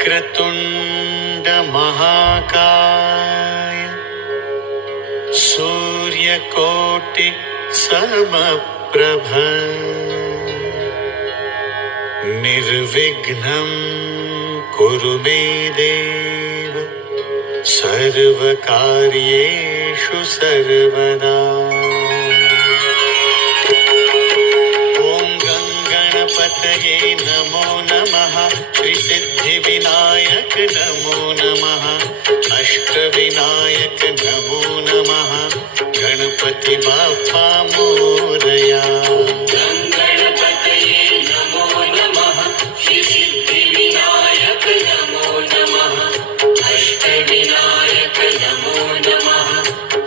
वक्रतुंड महाकाय सूर्यकोटि समप्रभ निर्विघ्नं कुरु मे देव सर्वकार्येषु सर्वदा। ॐ गणपतये नमो नमः। श्रीसिद्धिविनायक नमो नमः। अष्टविनायक नमो नमः। गणपति बाप्पा मोरया। गणपतये नमो नमः। श्रीसिद्धिविनायक नमो नमः। अष्टविनायक नमो नमः।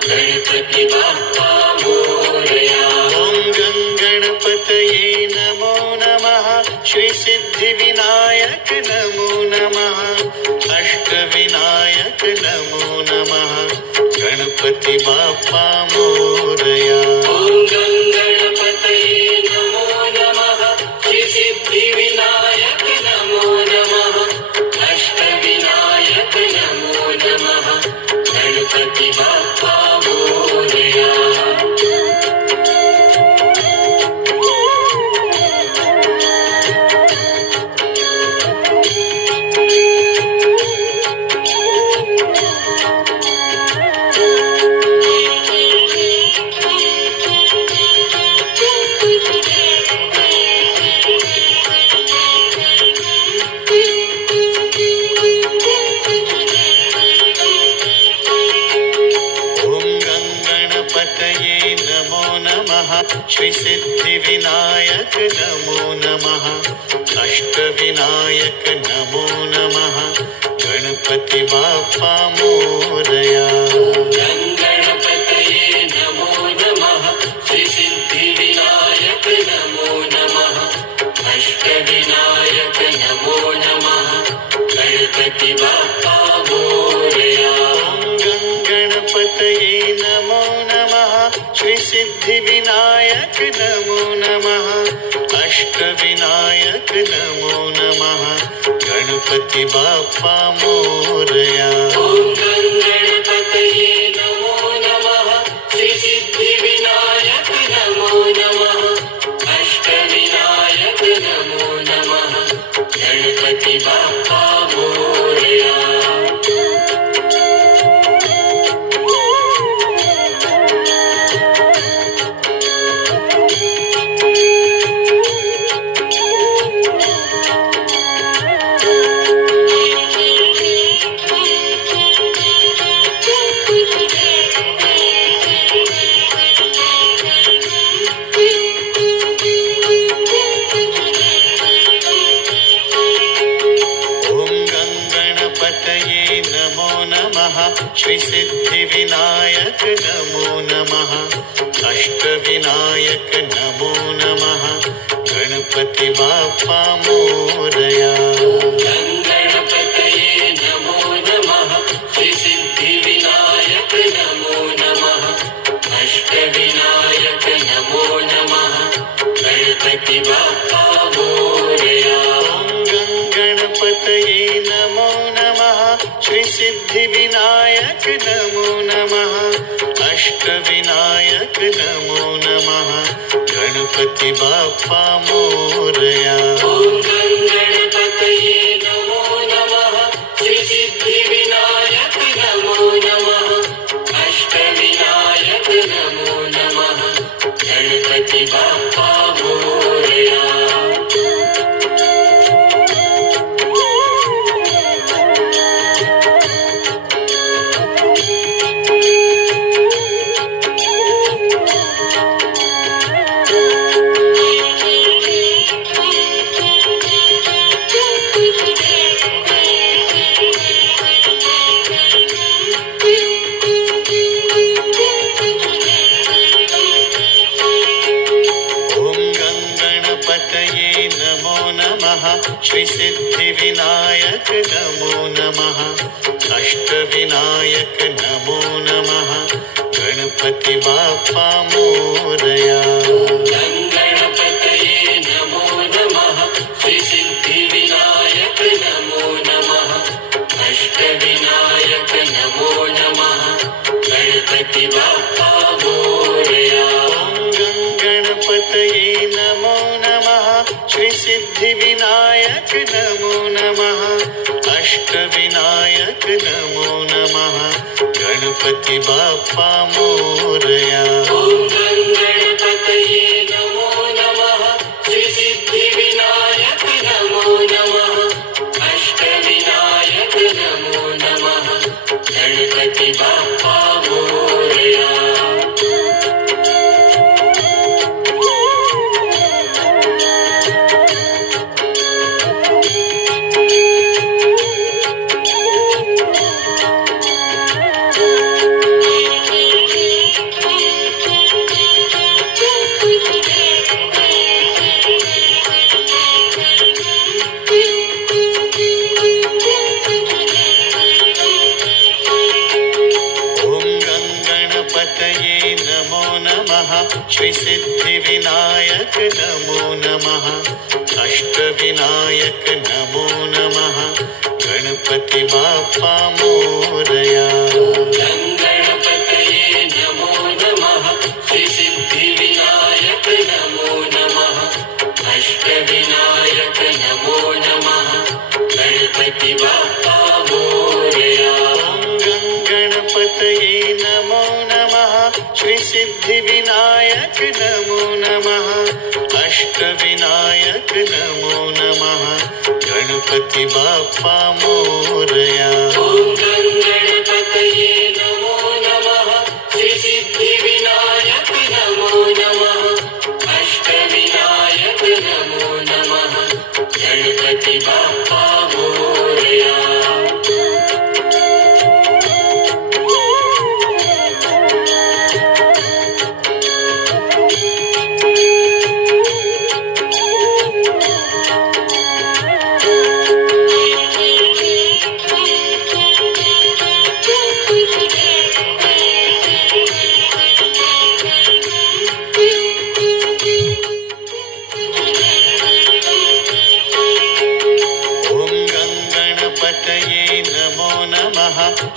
गणपति बाप्पा मोरया। ॐ गणपतये नमो नमः। श्रीसिद्धिविनायक नमो नमः। अष्टविनायक नमो नमः। गणपति बाप्पा मोरया। ॐ गणपतये नमो नमः। श्रीसिद्धिविनायक नमो नमः। अष्टविनायक नमो नमः। गणपति बाप्पा मोरया। श्रीसिद्धिविनायक नमो नमः। अष्टविनायक नमो नमः। गणपति बाप्पा मोरया। गणपतये नमो नमः। श्रीसिद्धिविनायक नमो नमः। अष्टविनायक नमो नमः। गणपति बाप्पा मोरया। गणपतये नमो नमः। श्रीसिद्धिविनायक नमो नमः। अष्टविनायक नमो नमः। गणपति बाप्पा मोरया। गणपतये नमो नमः। श्रीसिद्धिविनायक नमो नमः। अष्टविनायक नमो नमः। गणपति बाप्पा मोरया। श्रीसिद्धिविनायक नमो नमः। अष्टविनायक नमो नमः। गणपति बाप्पा मोरया। गणपतये नमो नमः। श्रीसिद्धिविनायक नमो नमः। अष्टविनायक नमो नमः। गणपति बाप्पा मोरया। गणपतये नमो नमः। श्रीसिद्धिविनायक नमो नमः। अष्टविनायक नमो नमः। गणपति बाप्पा मोरया। गणपतये नमो नमः। श्रीसिद्धिविनायक नमो नमः। अष्टविनायक नमो नमः। गणपति बाप्पा मोरया। श्रीसिद्धिविनायक नमो नमः। अष्टविनायक नमो नमः। गणपति बाप्पा मोरया। गणपतये नमो नमः। श्रीसिद्धिविनायक नमो नमः। गणपती बाप्पा मोरया. ॐ गणपतये नमो नमः. श्री सिद्धिविनायक नमो नमः. अष्टविनायक नमो नमः. गणपती बाप्पा मोरया. ॐ गणपतये नमो नमः. श्री सिद्धिविनायक नमो नमः. अष्टविनायक नमो नमः. गणपती बाप्पा मोरया. श्री सिद्धिविनायक नमो नमः. अष्टविनायक नमो नमः. गणपती बाप्पा मोरया. गणपतये नमो नमः. श्री सिद्धिविनायक नमो नमः. अष्टविनायक नमो नमः. गणपती बाप्पा मोरया. गणपतये नमो नमः. श्री सिद्धिविनायक नमो नमः. अष्टविनायक नमो नमः. गणपती बाप्पा मोरया. गणपतये नमो नमः. श्री सिद्धिविनायक नमो नमः. अष्टविनायक नमो नमः. गणपती बाप्पा मोरया.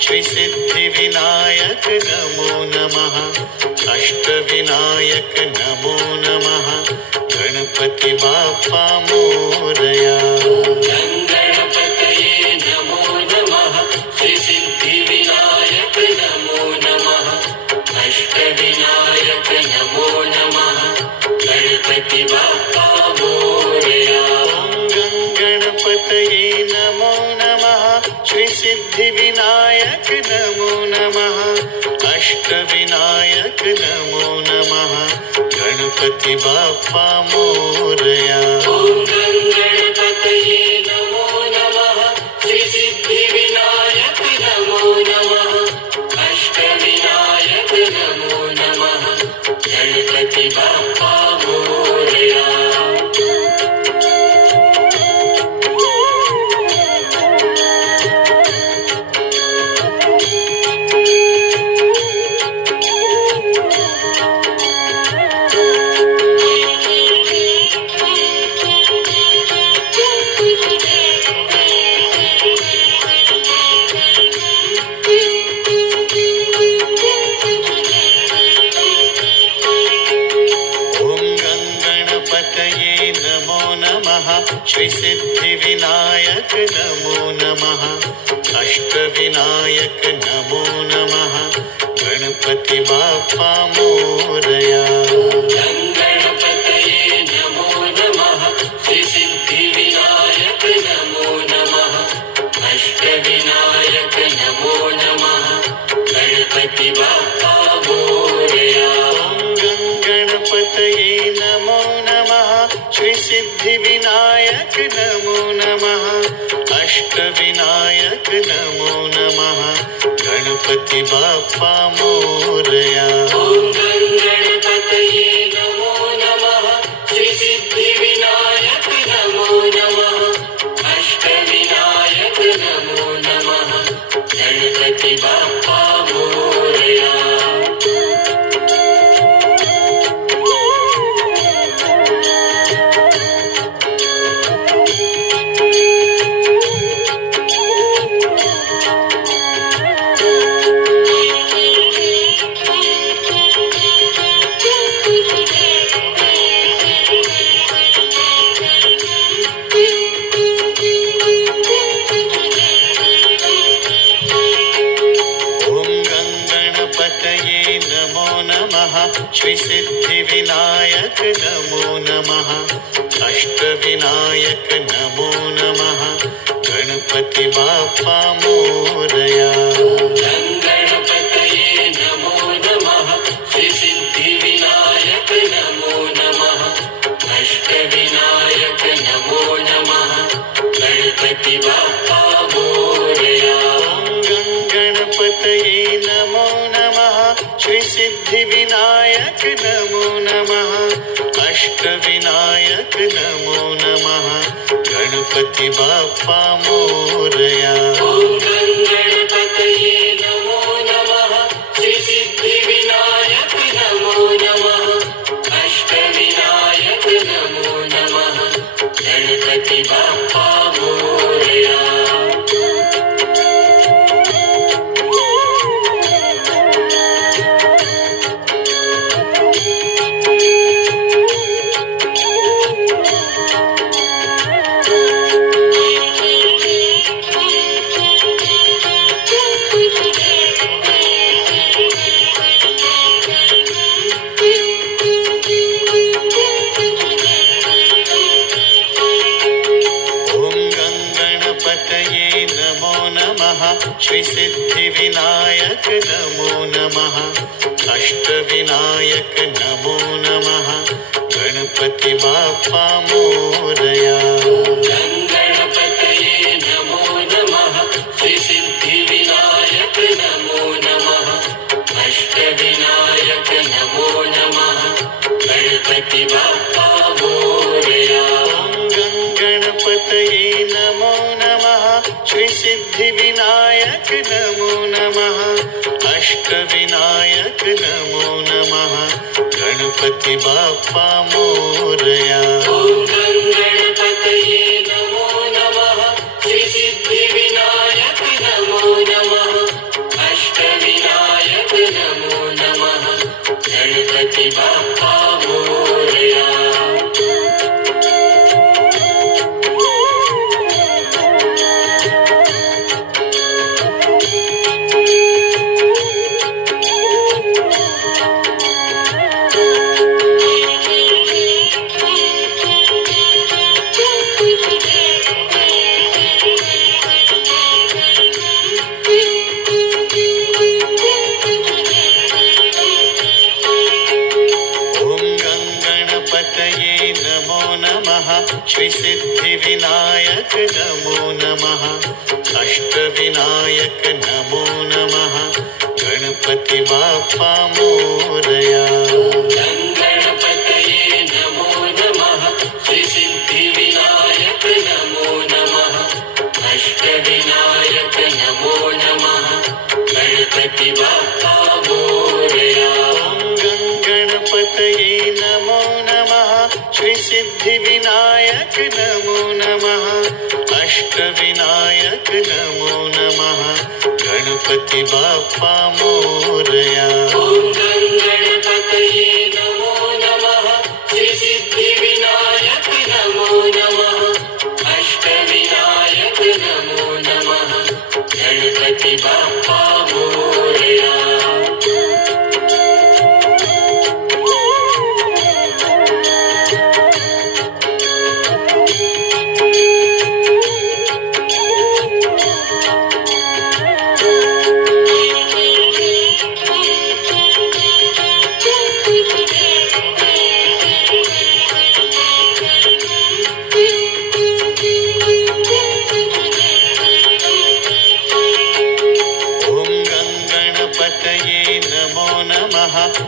श्री सिद्धिविनायक नमो नमः. अष्टविनायक नमो नमः. गणपती बाप्पा मोरया. गणपतये नमो नमः. श्री सिद्धिविनायक नमो नमः. अष्टविनायक नमो नमः. गणपती बाप्पा मोरया. गणपतये नमो नमः. श्री सिद्धिविनायक नमो नमः. अष्टविनायक नमो नमः. गणपती बाप्पा मोरया. गणपतये नमो नमः. श्री सिद्धिविनायक नमो नमः. अष्टविनायक नमो नमः. गणपती बाप्पा मोरया. श्री सिद्धिविनायक नमो नमः. अष्टविनायक नमो नमः. गणपती बाप्पा मोरया. गणपतये नमो नमः. श्री सिद्धिविनायक नमो नमः. अष्टविनायक नमो नमः. गणपती बाप्पा मोरया. गणपतये नमो नमः. श्री सिद्धिविनायक नमो नमः. अष्टविनायक नमो नमः. गणपती बाप्पा मोरया. गणपतये नमो नमः. श्री सिद्धिविनायक नमो नमः. अष्टविनायक नमो नमः. गणपती बाप्पा मोरया. श्री सिद्धिविनायक नमो नमः अष्टविनायक नमो नमः गणपती बाप्पा मोरया गणपतये नमो नमः श्री सिद्धिविनायक नमो नमः अष्टविनायक नमो नमः गणपती बाप्पा मोरया गणपतये नमो नमः श्री सिद्धिविनायक नमो नमः अष्टविनायक नमो नमः गणपती बाप्पा मोरया गणपतये नमो नमः श्री सिद्धिविनायक नमो नमः अष्टविनायक नमो नमः गणपती बाप्पा मोरया श्री सिद्धिविनायक नमो नमः अष्टविनायक नमो नमः गणपती बाप्पा मोरया गणपतये नमो नमः श्री सिद्धिविनायक नमो नमः अष्टविनायक नमो नमः गणपती बाप्पा मोरया गणपतये नमो नमः श्री सिद्धिविनायक नमो नमः अष्टविनायक नमो नमः गणपती बाप्पा मोरया गणपतये नमो नमः श्री सिद्धिविनायक नमो नमः अष्टविनायक नमो नमः गणपती बाप्पा मोरया श्री सिद्धिविनायक नमो नमः अष्टविनायक नमो नमः गणपती बाप्पा मोरया गणपतये नमो नमः श्री सिद्धिविनायक नमो नमः अष्टविनायक नमो नमः गणपती बाप्पा मोरया गणपतये नमो नमः श्री सिद्धिविनायक नमो नमः अष्टविनायक नमो नमः गणपती बाप्पा मोरया गणपतये नमो नमः श्री सिद्धिविनायक नमो नमः अष्टविनायक नमो नमः गणपती बाप्पा मोरया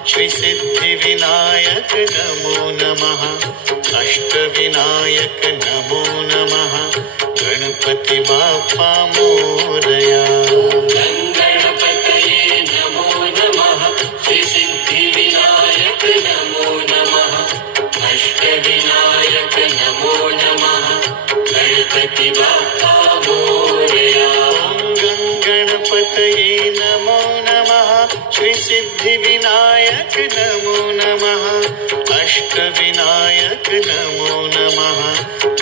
श्री सिद्धिविनायक नमो नमः अष्टविनायक नमो नमः गणपती बाप्पा मोरया गणपतये नमो नमः श्री सिद्धिविनायक नमो नमः अष्टविनायक नमो नमः गणपती बाप्पा मोरया गणपतये नमो नमः श्री सिद्धिविनायक नमो नमः अष्टविनायक नमो नमः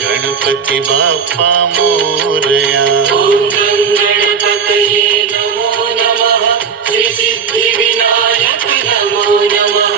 गणपती बाप्पा मोरया गणपतये नमो नमः श्री सिद्धिविनायक नमो नमः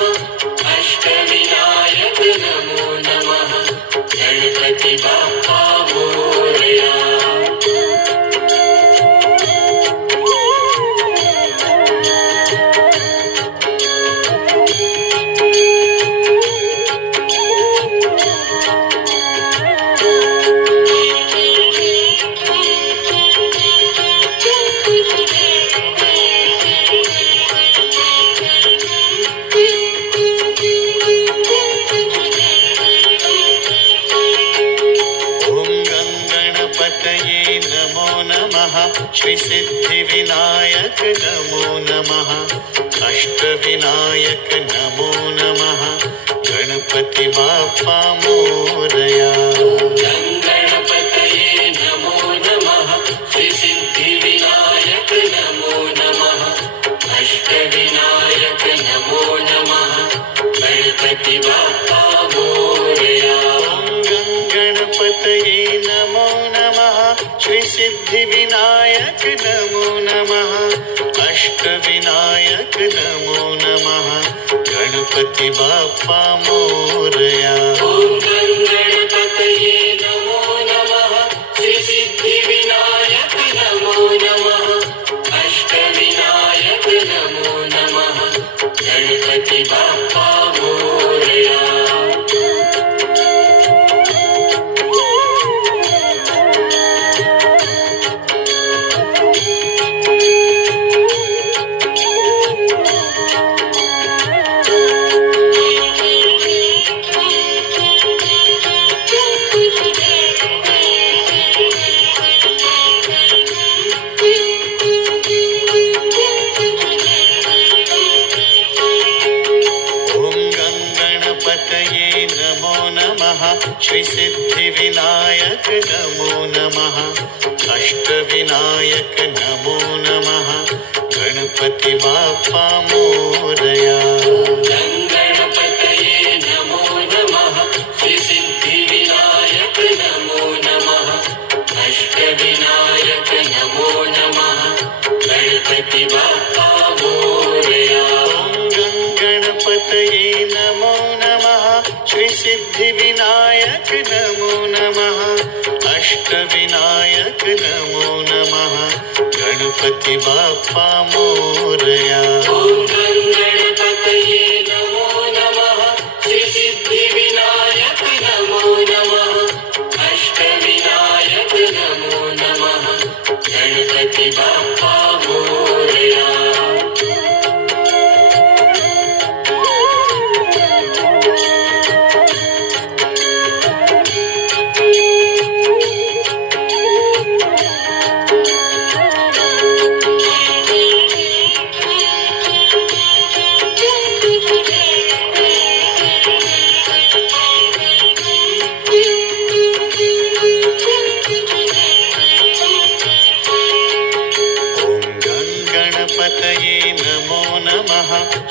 गणपतये नमो नमः श्रीसिद्धिविनायक नमो नमः अष्टविनायक नमो नमः गणपती बाप्पा मोरया. गणपतये नमो नमः श्रीसिद्धिविनायक नमो नमः अष्टविनायक नमो नमः गणपती बाप्पा मोरया. गणपतये नमो नमः श्रीसिद्धिविनायक नमो नमः अष्टविनायक नमो नमः गणपती बाप्पा मोरया. गणपतये नमो नमः श्रीसिद्धिविनायक नमो नमः अष्टविनायक नमो नमः गणपती बाप्पा मोरया. श्रीसिद्धिविनायक नमो नमः अष्टविनायक नमो नमः गणपती बाप्पा मोरया. गणपतये नमो नमः श्रीसिद्धिविनायक नमो नमः अष्टविनायक नमो नमः गणपती बाप्पा मोरया. गणपतये नमो नमः श्रीसिद्धिविनायक नमो नमः अष्टविनायक नमो नमः गणपती बाप्पा मोरया. गणपतये नमो नमः श्रीसिद्धिविनायक नमो नमः अष्टविनायक नमो नमः गणपती बाप्पा मोरया.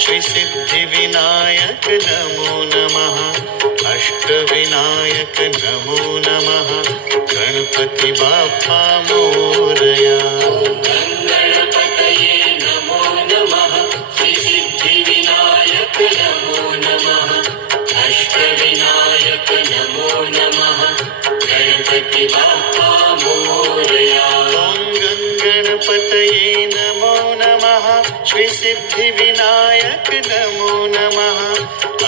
श्रीसिद्धिविनायक नमो नमः अष्टविनायक नमो नमः गणपती बाप्पा मोरया. गणपतये नमो नमः श्रीसिद्धिविनायक नमो नमः अष्टविनायक नमो नमः गणपती बाप्पा मोरया. गणपतये नमो नमः श्रीसिद्धिविनायक नमो नमः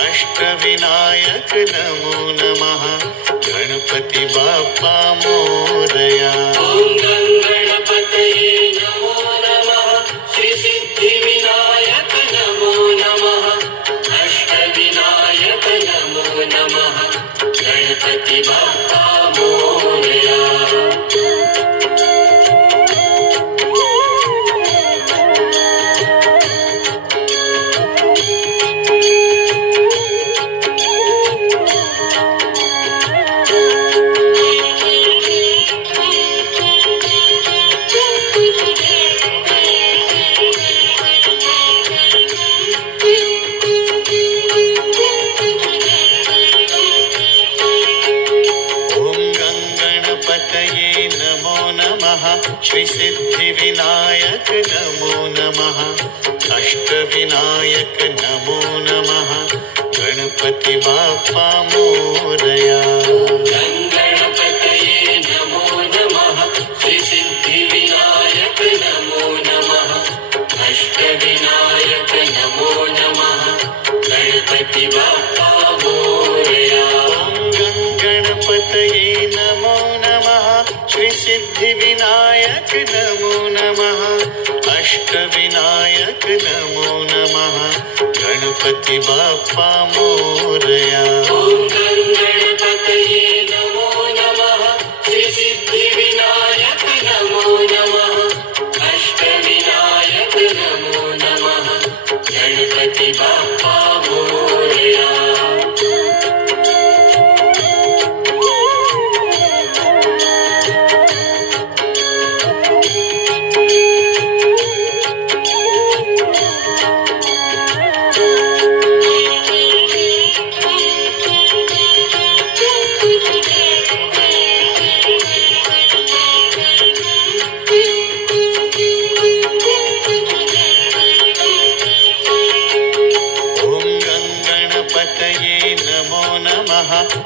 अष्टविनायक नमो नमः गणपती बाप्पा मोरया. गणपतये नमो नमः श्रीसिद्धिविनायक नमो नमः अष्टविनायक नमो नमः गणपती बाप्पा मोरया. श्रीसिद्धिविनायक नमो नमः अष्टविनायक नमो नमः गणपती बाप्पा मोरया. गणपतये नमो नमः श्रीसिद्धिविनायक नमो नमः अष्टविनायक नमो नमः गणपती बाप्पा मोरया. गणपतये नमो नमः श्रीसिद्धिविनायक नमो नमः अष्टविनायक नमो नमः गणपती बाप्पा मोरया. गणपतये नमो नमः श्रीसिद्धिविनायक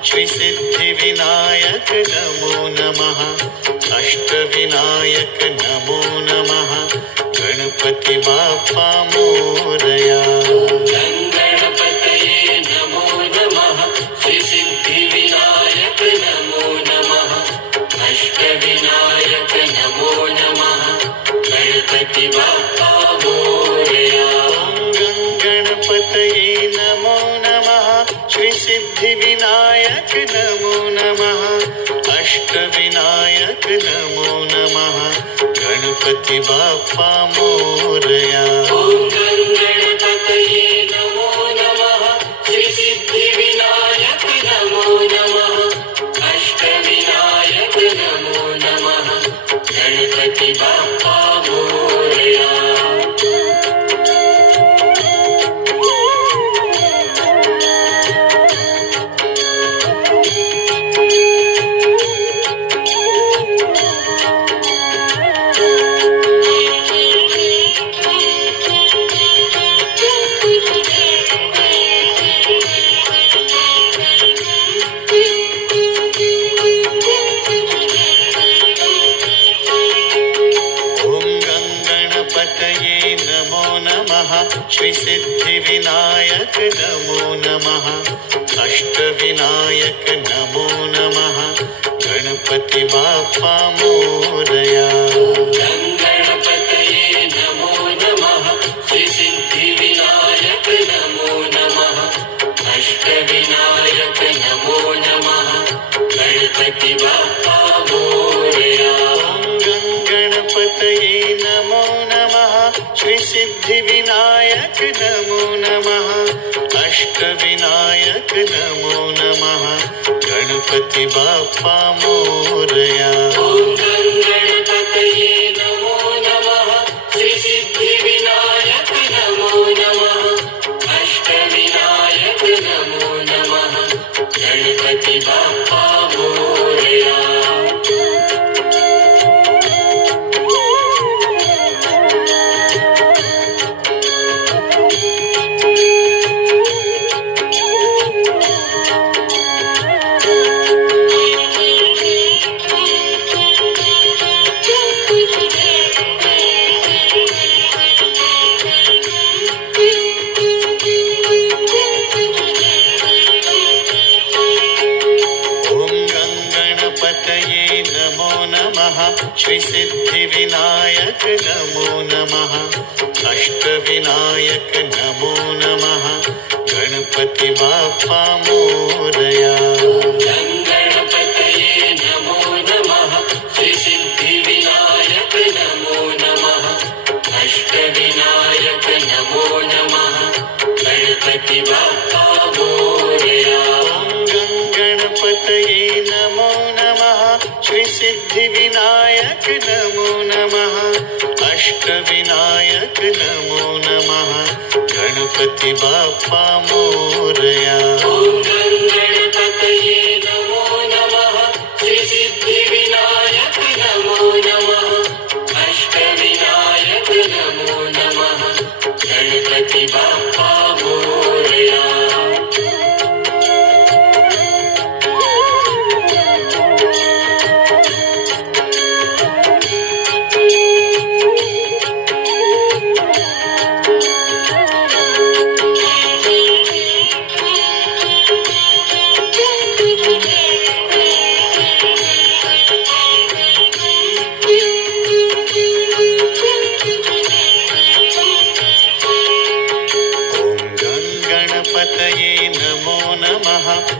श्री सिद्धिविनायक नमो नमः अष्टविनायक नमो नमः गणपती बाप्पा मोरया गणपतये नमो नमः श्री सिद्धिविनायक नमो नमः अष्टविनायक नमो नमः गणपती बाप्पा मोरया गणपतये नमो नमः श्री सिद्धिविनायक नमो नमः अष्टविनायक नमो नमः गणपती बाप्पा मोरया ॐ गणपतये नमो नमः श्री सिद्धिविनायक नमो नमः अष्टविनायक नमो नमः गणपती बाप्पा मोरया श्री सिद्धिविनायक नमो नमः अष्टविनायक नमो नमः गणपती बाप्पा मोरया गणपतये नमो नमः श्री सिद्धिविनायक नमो नमः अष्टविनायक नमो नमः गणपती बाप्पा मोरया गणपतये नमो नमः श्री सिद्धिविनायक नमो नमः अष्टविनायक नमो नमः गणपती बाप्पा मोरया गणपतये नमो नमः श्री सिद्धिविनायक नमो नमः अष्टविनायक नमो नमः गणपती बाप्पा मोरया श्री सिद्धिविनायक नमो नमः अष्टविनायक नमो नमः गणपती बाप्पा मोरया गणपतये नमो नमः श्री सिद्धिविनायक नमो नमः अष्टविनायक नमो नमः गणपती बाप्पा मोरया गणपतये नमो नमः श्री सिद्धिविनायक नमो नमः अष्टविनायक नमो नमः गणपती बाप्पा मोरया गणपतये नमो नमः श्री सिद्धिविनायक नमो नमः अष्टविनायक नमो नमः गणपती बाप्पा मोरया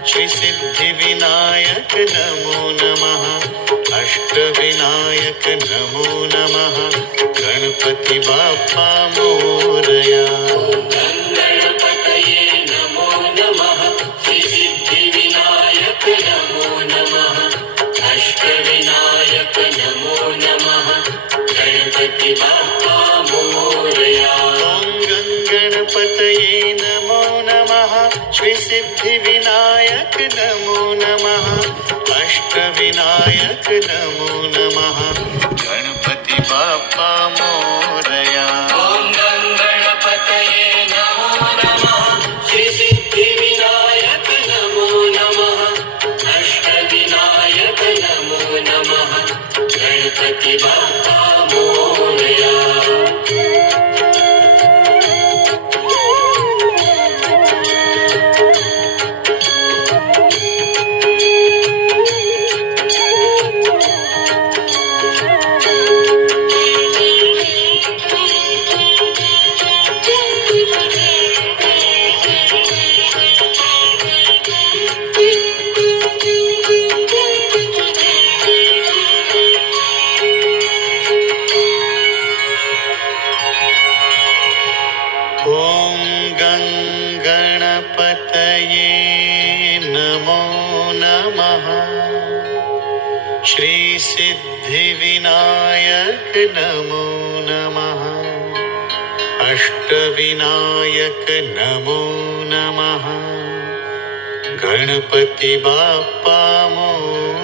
श्री सिद्धिविनायक नमो नमः अष्टविनायक नमो नमः गणपती बाप्पा मोरया गणपतये नमो नमः श्री सिद्धिविनायक नमो नमः अष्टविनायक नमो नमः गणपती बाप्पा मोरया गणपतये नमो नमः श्री सिद्धिविनायक नमो नमः अष्टविनायक नमो नमः गणपती बाप्पा मोरया गणपतये नमो नमः श्री सिद्धिविनायक नमो नमः सिद्धिविनायक नमो नमः अष्टविनायक नमो नमः गणपती बाप्पा मोरया